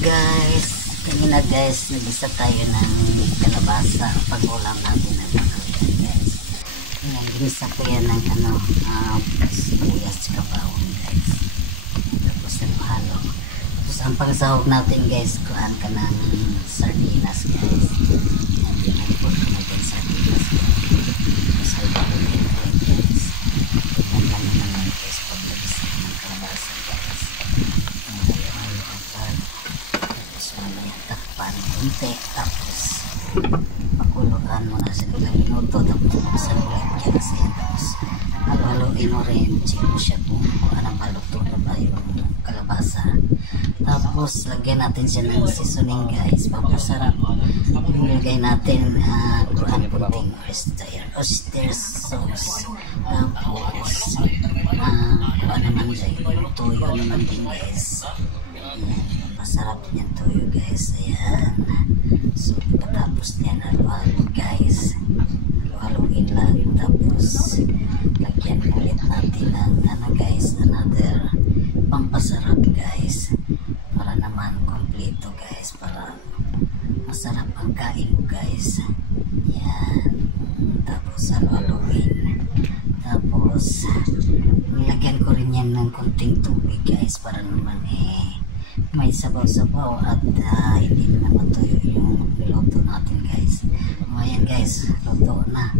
Guys, kanina guys, nag-isa tayo ng kalabasa pag-ulam natin ng bakuyan guys. Ayan, ginisa ko yan ng sibuyas tsaka bawang guys. Tapos halo. Tapos ang pangsahog natin guys, kuhaan ka ng sardinas guys. Ayan, dinipot ko na din sardinas guys. Tapos halbarin din ko guys. Yan lang naman guys, pag-lagisa ng kalabasa guys. Takpan konti, tapos pakuluan mo na sa ilang minuto, tapos sa ulit yan kasi tapos halo-haloin mo rin, check mo siya kung anong baluto na ba yung kalabasa. Tapos lagyan natin siya ng seasoning guys, papasarap. Ilagay natin kuhaan kunting oyster sauce, tapos kuhaan naman dyan, tuyo naman din guys. Ayan, masarap din yung tuyo guys. Ayan, so pagkatapos niyan halo-halo guys, halo-haloin lang, tapos lagyan ulit natin ng guys, another pampasarap guys, para naman kompleto guys, para masarap ang kain mo guys. Ayan, tapos halo-haloin, tapos nilagyan ko rin yan ng konting tubig guys, para naman may sabaw-sabaw at hindi naman matuyo yung niluto natin guys. Ayan guys, luto na.